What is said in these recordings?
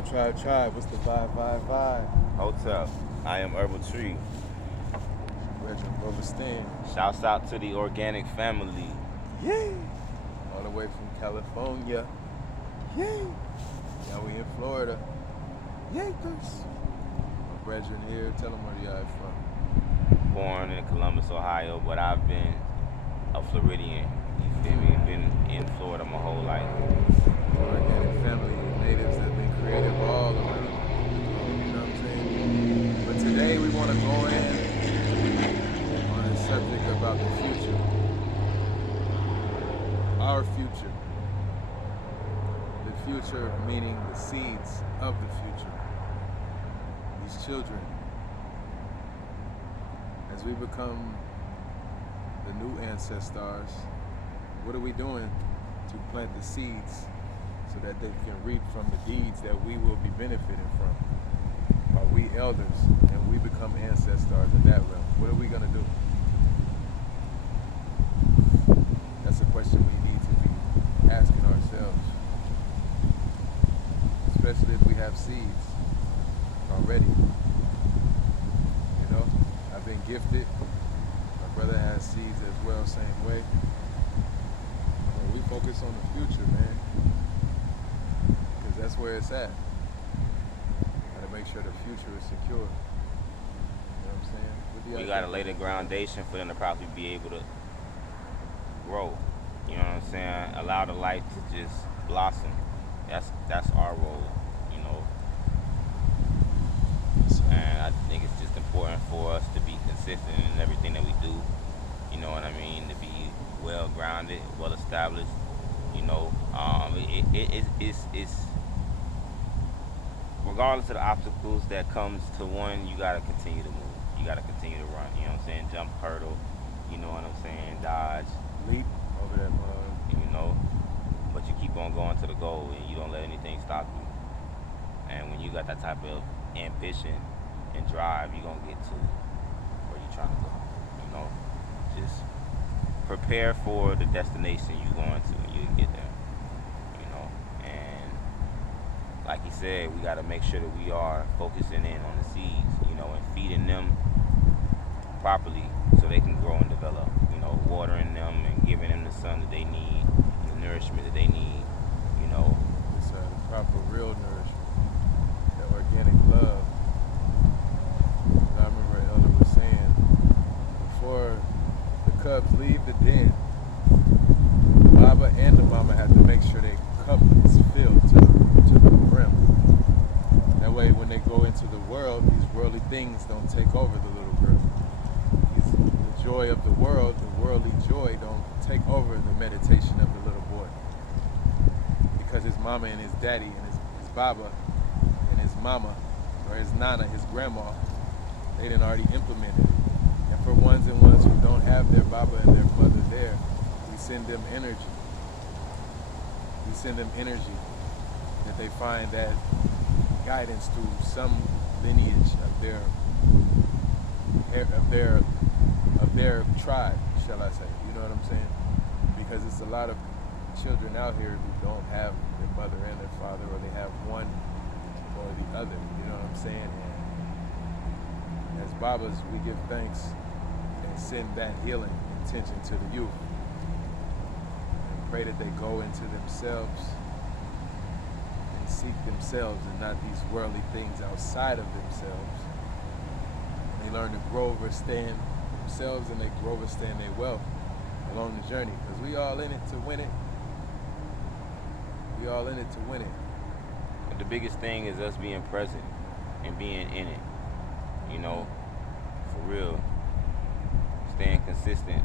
Tribe. What's the vibe? Hotel. I am HerbalTree. Reginald Groverstand. Shouts out to the organic family. Yay! All the way from California. Yay! Now we in Florida. Yay, Chris. Reginald here. Tell them where y'all from. Born in Columbus, Ohio, but I've been a Floridian. You feel me? Been in Florida my whole life. Organic family, natives that have been creative all around. You know what I'm saying? But today we want to go in on a subject about the future. Our future. The future meaning the seeds of the future. These children. As we become the new ancestors, what are we doing to plant the seeds so that they can reap from the deeds that we will be benefiting from? While we elders and we become ancestors in that realm, what are we going to do? That's a question we need to be asking ourselves, especially if we have seeds already. You know, I've been gifted. My brother has seeds as well, same way. But we focus on the future, man, because that's where it's at. Gotta make sure the future is secure. You know what I'm saying? We gotta lay the groundation for them to probably be able to grow. You know what I'm saying? Allow the life to just blossom. That's our role, you know. And I think it's just important for us to be consistent in everything that we do. You know what I mean? To be well grounded, well established. You know, it's regardless of the obstacles that comes to one, you gotta continue to move. You gotta continue to run. You know what I'm saying? Jump, hurdle. You know what I'm saying? Dodge, Leap over that mud. you know, but you keep on going to the goal and you don't let anything stop you. And when you got that type of ambition and drive, you're gonna get to where you're trying to go. You know, just prepare for the destination you're going to and you can get there. You know, and like he said, we gotta make sure that we are focusing in on the seeds, you know, and feeding them properly so they can grow and develop. You know, watering them and giving them the sun that they need, the nourishment that they need. You know, It's the proper, real nourishment, the organic love. I remember Elder was saying, before the cubs leave the den, the Baba and the mama have to make sure their cup is filled to the brim. That way, when they go into the world, these worldly things don't take over the little girl. The joy of the world, the worldly joy, don't take over the meditation of the little boy. Because his mama and his daddy and his Baba and his mama, or his nana, his grandma, they done already implemented it. And for ones who don't have their Baba and their mother there, we send them energy. We send them energy that they find that guidance through some lineage of their tribe, shall I say. You know what I'm saying? Because it's a lot of children out here who don't have their mother and their father, or they have one or the other. You know what I'm saying? And as Babas, we give thanks and send that healing intention to the youth. And pray that they go into themselves and seek themselves and not these worldly things outside of themselves. And they learn to Groverstand themselves and they Groverstand their wealth along the journey. Because we all in it to win it. We all in it to win it. and the biggest thing is us being present and being in it. You know, for real, staying consistent.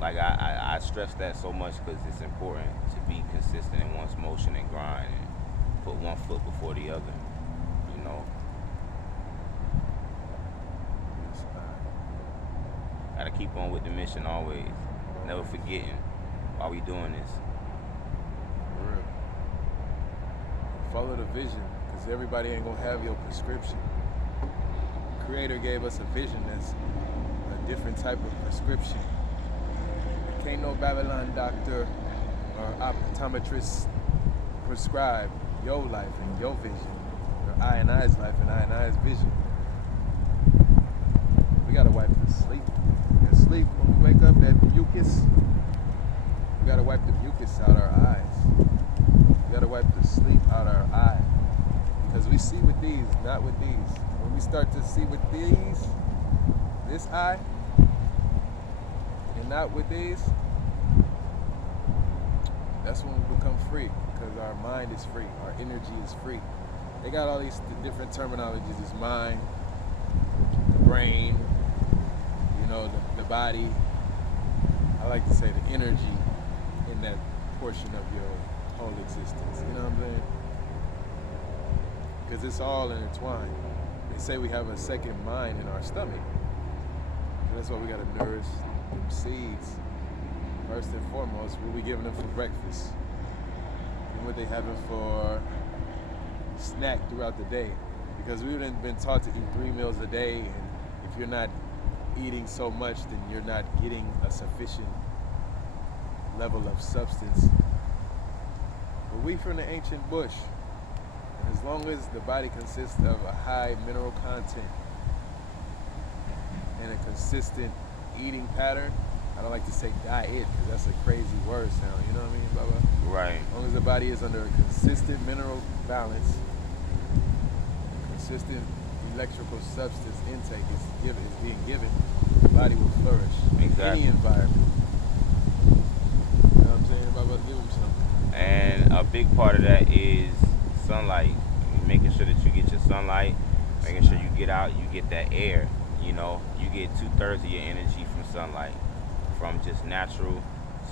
Like I stress that so much because it's important to be consistent in one's motion and grind and put one foot before the other. You know, gotta keep on with the mission always. Never forgetting why we doing this. For real. Follow the vision, because everybody ain't gonna have your prescription. The Creator gave us a vision that's a different type of prescription. Can't no Babylon doctor or optometrist prescribe your life and your vision, or I and I's life and I and I's vision. We gotta wipe the sleep. And sleep, when we wake up, that mucus, we gotta wipe the mucus out our eyes. We gotta wipe the sleep out our eye. Because we see with these, not with these. When we start to see with these, this eye, and not with these, that's when we become free. Because our mind is free, our energy is free. They got all these different terminologies. It's mind, the brain, the body. I like to say the energy in that portion of your whole existence. You know what I'm saying? Because it's all intertwined. They say we have a second mind in our stomach. So that's why we got to nourish them seeds. First and foremost, what we giving them for breakfast and what they having for snack throughout the day. Because we've been taught to eat 3 meals a day, and if you're not eating so much, then you're not getting a sufficient level of substance. But we from the ancient bush, and as long as the body consists of a high mineral content and a consistent eating pattern, I don't like to say diet because that's a crazy word sound, you know what I mean, Baba? Right. As long as the body is under a consistent mineral balance, consistent electrical substance intake is being given, the body will flourish. Exactly. Any environment. You know what I'm saying? Baba, give them something. And a big part of that is sunlight. Making sure that you get your sunlight, making sure you get out, you get that air. You get 2/3 of your energy from sunlight, from just natural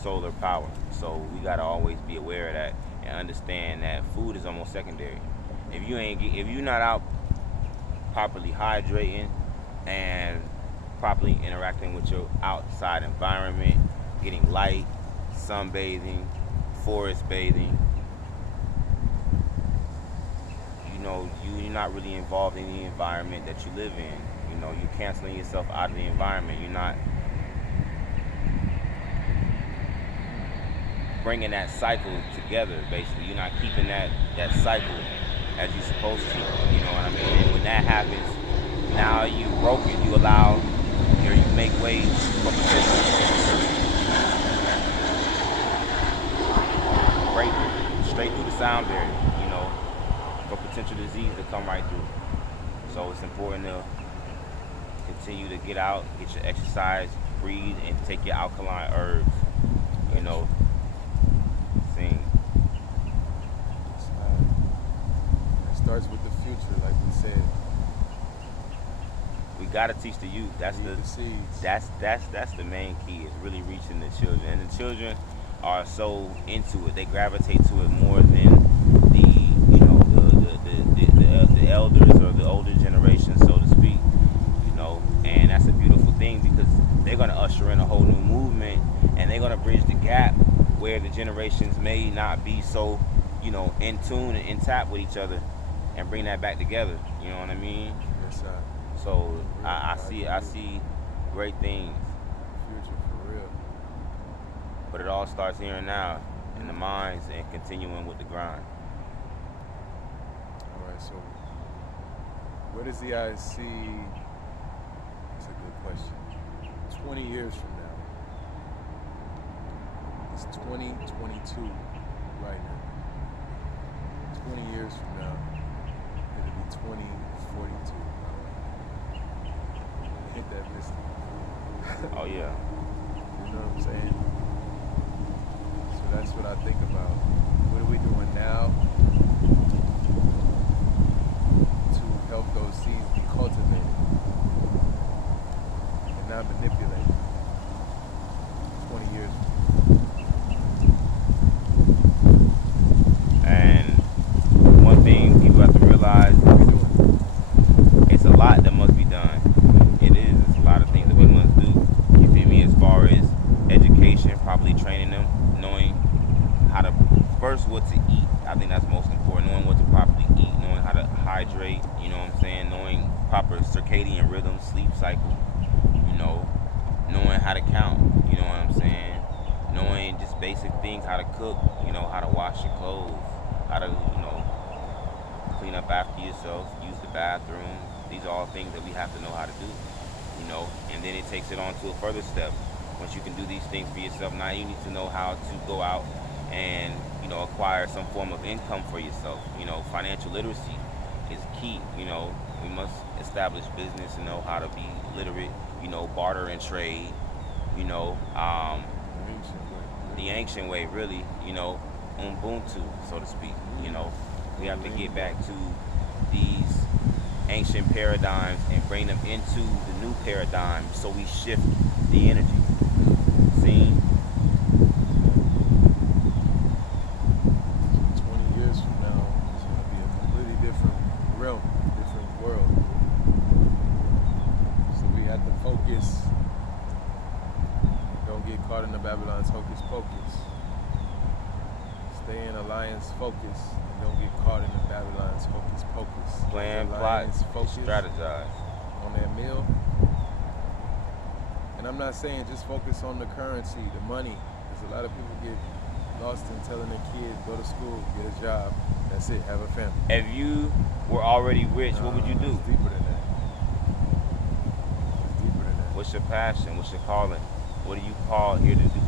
solar power. So we gotta always be aware of that and understand that food is almost secondary. If you're not out properly hydrating and properly interacting with your outside environment, getting light, sunbathing, forest bathing, you're not really involved in the environment that you live in. You're canceling yourself out of the environment. You're not bringing that cycle together, basically. You're not keeping that cycle as you're supposed to. You know what I mean? And when that happens, now you broke it. You make way for potential. Break straight through the sound barrier, for potential disease to come right through. So it's important to continue to get out, get your exercise, breathe, and take your alkaline herbs. Sing. It starts with the future, like we said. We gotta teach the youth. That's the seeds. That's the main key. Is really reaching the children, and the children are so into it. They gravitate to it more than the elders or the older generation, so to speak. And that's a beautiful thing because they're gonna usher in a whole new movement, and they're gonna bridge the gap where the generations may not be so, in tune and in tap with each other, and bring that back together. You know what I mean? Yes, sir. So I see great things. Future for real. But it all starts here and now, in the minds, and continuing with the grind. All right. So, what does the eye see? That's a good question. 20 years from now. It's 2022 right now. 20 years from now, it'll be 2042. Hit that mystic. Oh yeah. You know what I'm saying? So that's what I think about. What are we doing now to help those seeds be cultivated and not manipulated 20 years from now? And one thing people have to realize, it's a lot that must be done. It's a lot of things that we must do. You feel me? As far as education, properly training them, knowing how to, first what to eat. I think that's most important. Knowing what to properly eat, knowing how to hydrate, you know what I'm saying? Knowing proper circadian rhythm, sleep cycle, knowing how to count, you know what I'm saying? Knowing just basic things, how to cook, how to wash your clothes, how to, clean up after yourself, use the bathroom. These are all things that we have to know how to do, and then it takes it on to a further step. Once you can do these things for yourself, now you need to know how to go out and, acquire some form of income for yourself. Financial literacy is key. We must establish business and know how to be literate, barter and trade, you know, um, the ancient way, really, Ubuntu, so to speak. We have to get back to these ancient paradigms and bring them into the new paradigm so we shift the energy. See? 20 years from now, it's going to be a completely different realm, different world. So we have to focus. Don't get caught in the Babylon's hocus pocus. Stay in alliance focus. And don't get caught in the Babylon's hocus pocus. Plan, plot, focus strategize. on that meal. And I'm not saying just focus on the currency, the money. Because a lot of people get lost in telling their kids, go to school, get a job. That's it, have a family. If you were already rich, what would you do? It's deeper than that. It's deeper than that. What's your passion? What's your calling? What are you called here to do?